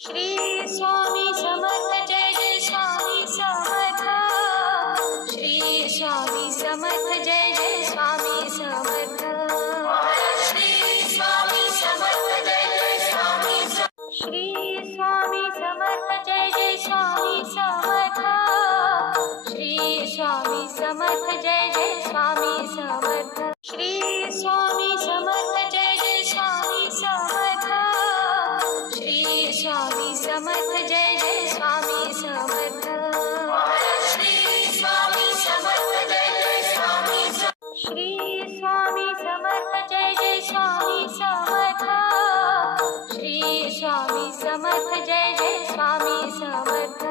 Shri Swami Samarth Jai Jai Swami Samarth. Shri Swami Samarth Jai Jai Swami Samarth. Shri Swami Samarth Jai Jai Swami Shri Swami Samarth Jai Jai Swami Samarth. Shri Swami Samarth Jai Jai Swami Samarth. Shri Swami Samarth Jai Jai Swami Samarth. Shri Swami Samarth Jai Jai Swami Samarth. Shri Swami Samarth Jai Jai Swami Shri Swami Samarth Jai Jai Swami Samarth. Shri Swami Samarth Jai Jai Swami Samarth.